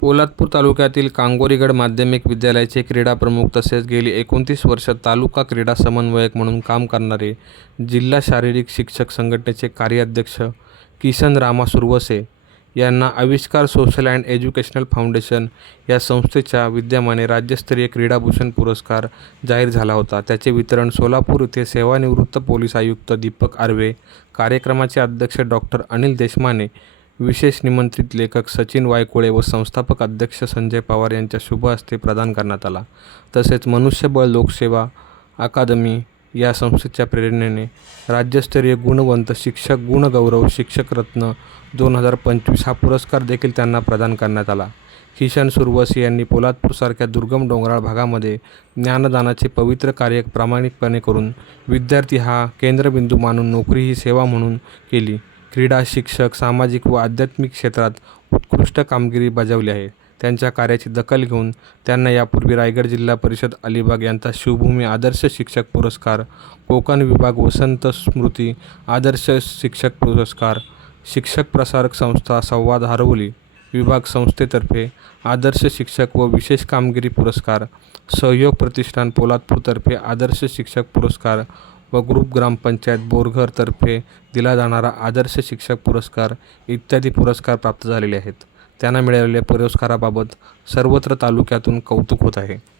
पोलादपूर तालुक्यातील कांगोरीगड माध्यमिक विद्यालयाचे क्रीडा प्रमुख तसेच गेली एकोणतीस वर्ष तालुका क्रीडा समन्वयक म्हणून काम करणारे जिल्हा शारीरिक शिक्षक संघटनेचे कार्याध्यक्ष किसन रामा सुरवसे यांना आविष्कार सोशल अँड एज्युकेशनल फाउंडेशन या संस्थेच्या विद्यमाने राज्यस्तरीय क्रीडाभूषण पुरस्कार जाहीर झाला होता. त्याचे वितरण सोलापूर येथे सेवानिवृत्त पोलीस आयुक्त दीपक आर्वे कार्यक्रमाचे अध्यक्ष डॉक्टर अनिल देशमाने विशेष निमंत्रित लेखक सचिन वायकोळे व संस्थापक अध्यक्ष संजय पवार यांच्या शुभ हस्ते प्रदान करण्यात आला. तसेच मनुष्यबळ लोकसेवा अकादमी या संस्थेच्या प्रेरणेने राज्यस्तरीय गुणवंत शिक्षक गुणगौरव शिक्षक रत्न दोन हजार पंचवीस हा पुरस्कार देखील त्यांना प्रदान करण्यात आला. किशन सुरवसी यांनी पोलादपूरसारख्या दुर्गम डोंगराळ भागामध्ये ज्ञानदानाचे पवित्र कार्य प्रामाणिकपणे करून विद्यार्थी हा केंद्रबिंदू मानून नोकरी ही सेवा म्हणून केली. क्रीडा शिक्षक सामाजिक व आध्यात्मिक क्षेत्रात उत्कृष्ट कामगिरी बजावली आहे. त्यांच्या कार्याची दखल घेऊन त्यांना यापूर्वी रायगड जिल्हा परिषद अलिबाग यांचा शिवभूमी आदर्श शिक्षक पुरस्कार कोकण विभाग वसंत स्मृती आदर्श शिक्षक पुरस्कार शिक्षक प्रसारक संस्था संवाद हरवली विभाग संस्थेतर्फे आदर्श शिक्षक व विशेष कामगिरी पुरस्कार सहयोग प्रतिष्ठान पोलादपूरतर्फे आदर्श शिक्षक पुरस्कार व ग्रुप ग्रामपंचायत बोरघरतर्फे दिला जाणारा आदर्श शिक्षक पुरस्कार इत्यादी पुरस्कार प्राप्त झालेले आहेत. त्यांना मिळालेल्या पुरस्काराबाबत सर्वत्र तालुक्यातून कौतुक होत आहे.